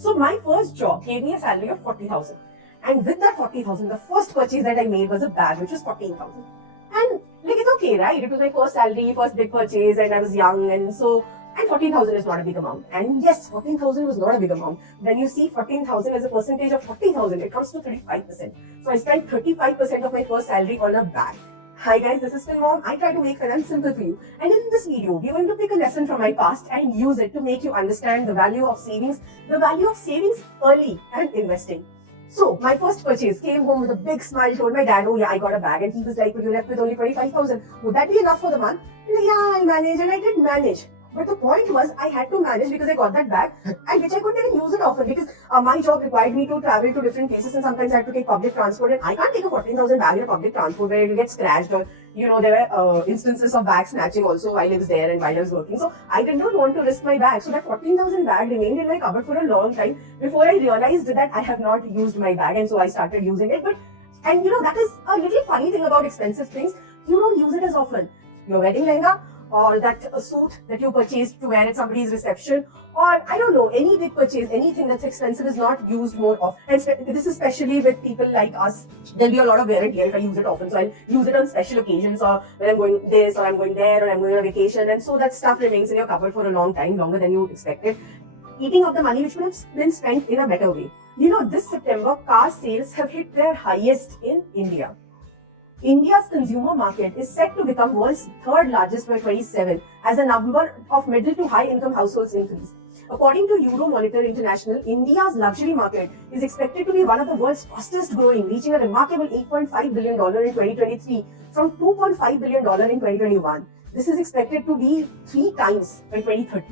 So my first job gave me a salary of 40,000. And with that 40,000, the first purchase that I made was a bag, which was 14,000. And like, it's okay, right? It was my first salary, first big purchase, and I was young, and 14,000 is not a big amount. And yes, 14,000 was not a big amount. When you see 14,000 as a percentage of 40,000, it comes to 35%. So I spent 35% of my first salary on a bag. Hi guys, this is FINMOM. I try to make finance simple for you. And in this video, we're going to pick a lesson from my past and use it to make you understand the value of savings early and investing. So my first purchase, came home with a big smile, told my dad, oh yeah, I got a bag. And he was like, well, you're left with only 25,000. Would that be enough for the month? And yeah, I'll manage. And I did manage. But the point was, I had to manage because I got that bag, and which I couldn't even use it often because my job required me to travel to different places, and sometimes I had to take public transport, and I can't take a 14,000 bag in a public transport where it will get scratched, or there were instances of bag snatching also while I was there and while I was working. So I did not want to risk my bag. So that 14,000 bag remained in my cupboard for a long time before I realized that I have not used my bag, and so I started using it. And that is a little funny thing about expensive things. You don't use it as often. Your wedding lehenga, or that suit that you purchased to wear at somebody's reception, or I don't know, any big purchase, anything that's expensive is not used more often. And this is especially with people like us. There'll be a lot of wear and tear if I use it often. So I'll use it on special occasions, or when I'm going this, or I'm going there, or I'm going on vacation. And so that stuff remains in your cupboard for a long time, longer than you expected, eating up the money which would have been spent in a better way. This September, car sales have hit their highest in India. India's consumer market is set to become world's third largest by 2027 as the number of middle to high income households increase. According to Euromonitor International, India's luxury market is expected to be one of the world's fastest growing, reaching a remarkable $8.5 billion in 2023 from $2.5 billion in 2021. This is expected to be 3 times by 2030.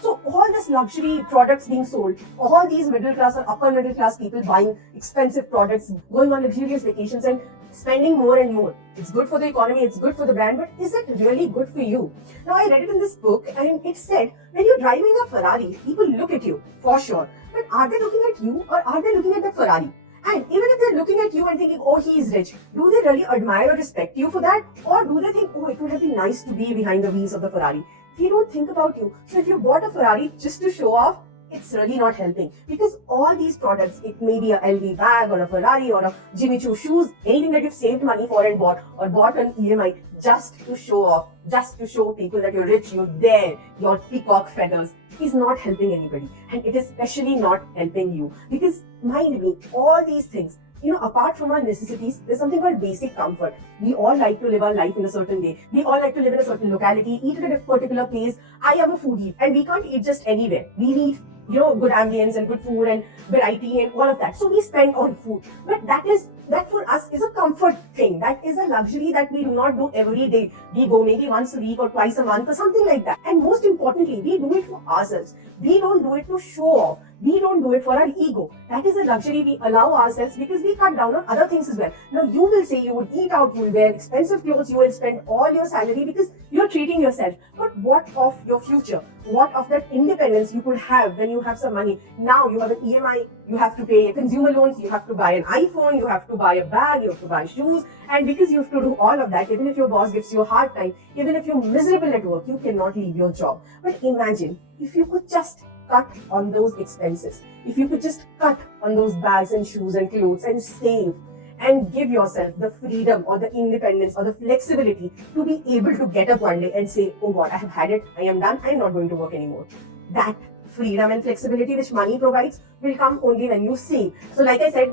So all this luxury products being sold, all these middle class or upper middle class people buying expensive products, going on luxurious vacations and spending more and more. It's good for the economy, it's good for the brand, but is it really good for you? Now I read it in this book and it said, when you're driving a Ferrari, people look at you, for sure. But are they looking at you, or are they looking at the Ferrari? And even if they're looking at you and thinking, oh, he's rich, do they really admire or respect you for that? Or do they think, oh, it would have been nice to be behind the wheels of the Ferrari? They don't think about you. So if you bought a Ferrari just to show off, it's really not helping, because all these products, it may be a LV bag or a Ferrari or a Jimmy Choo shoes, anything that you've saved money for and bought, or bought on EMI just to show off, just to show people that you're rich, you're there, your peacock feathers, is not helping anybody. And it is especially not helping you, because mind me, all these things, apart from our necessities, there's something called basic comfort. We all like to live our life in a certain way. We all like to live in a certain locality, eat at a particular place. I am a foodie, and we can't eat just anywhere. We need good ambience and good food and variety and all of that. So we spend on food. But that for us is a comfort thing. That is a luxury that we do not do every day. We go maybe once a week or twice a month or something like that. And most importantly, we do it for ourselves. We don't do it to show off. We don't do it for our ego. That is a luxury we allow ourselves because we cut down on other things as well. Now you will say you would eat out, you will wear expensive clothes, you will spend all your salary because you're treating yourself. But what of your future? What of that independence you could have when you have some money? Now you have an EMI, you have to pay consumer loans, you have to buy an iPhone, you have to buy a bag, you have to buy shoes. And because you have to do all of that, even if your boss gives you a hard time, even if you're miserable at work, you cannot leave your job. But imagine if you could just cut on those expenses. If you could just cut on those bags and shoes and clothes and save and give yourself the freedom or the independence or the flexibility to be able to get up one day and say, oh God, I have had it, I am done, I am not going to work anymore. That freedom and flexibility which money provides will come only when you save. So like I said,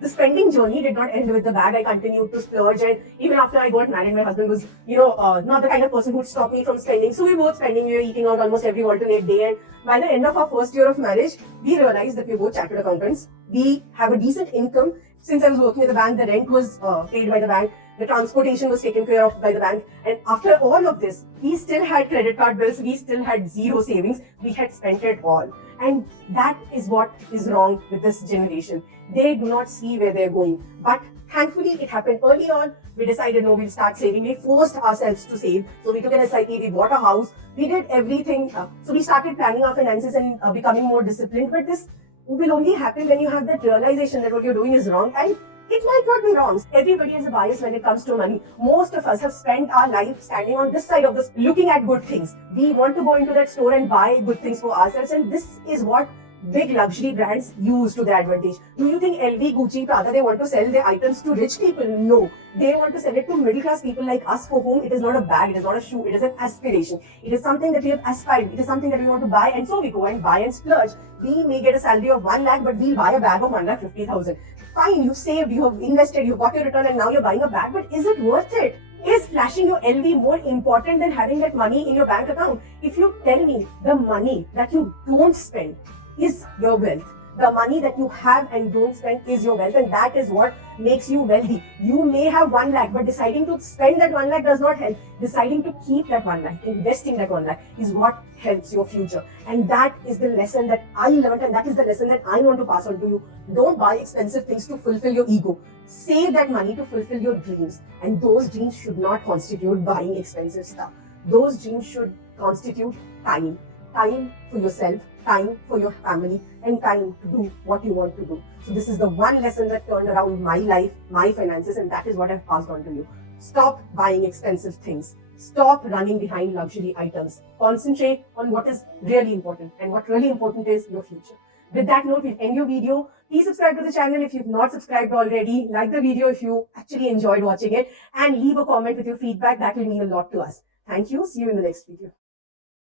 the spending journey did not end with the bag. I continued to splurge, and even after I got married, my husband was, not the kind of person who would stop me from spending. So we were both spending, we were eating out almost every alternate day, and by the end of our first year of marriage, we realized that we were both chartered accountants. We have a decent income. Since I was working at the bank, the rent was paid by the bank. The transportation was taken care of by the bank. And after all of this, we still had credit card bills. We still had zero savings. We had spent it all. And that is what is wrong with this generation. They do not see where they're going. But thankfully, it happened early on. We decided, no, we'll start saving. We forced ourselves to save. So we took an SIP, we bought a house. We did everything. So we started planning our finances and becoming more disciplined. But this will only happen when you have that realization that what you're doing is wrong. And It might not be wrong. Everybody has a bias when it comes to money. Most of us have spent our life standing on this side of this, looking at good things. We want to go into that store and buy good things for ourselves, and this is what big luxury brands use to their advantage. Do you think LV, Gucci, Prada, they want to sell their items to rich people? No. They want to sell it to middle class people like us, for whom it is not a bag, it is not a shoe, it is an aspiration. It is something that we have aspired, it is something that we want to buy, and so we go and buy and splurge. We may get a salary of 1 lakh, but we'll buy a bag of 1,50,000. Fine, you've saved, you have invested, you've got your return, and now you're buying a bag, but is it worth it? Is flashing your LV more important than having that money in your bank account? If you tell me the money that you don't spend is your wealth, the money that you have and don't spend is your wealth, and that is what makes you wealthy. You may have 1 lakh, but deciding to spend that 1 lakh does not help. Deciding to keep that 1 lakh, investing that 1 lakh is what helps your future. And that is the lesson that I learned, and that is the lesson that I want to pass on to you. Don't buy expensive things to fulfill your ego. Save that money to fulfill your dreams, and those dreams should not constitute buying expensive stuff. Those dreams should constitute time. Time for yourself, time for your family, and time to do what you want to do. So this is the one lesson that turned around my life, my finances, and that is what I've passed on to you. Stop buying expensive things. Stop running behind luxury items. Concentrate on what is really important, and what really important is your future. With that note, we'll end your video. Please subscribe to the channel if you've not subscribed already. Like the video if you actually enjoyed watching it, and leave a comment with your feedback. That will mean a lot to us. Thank you. See you in the next video.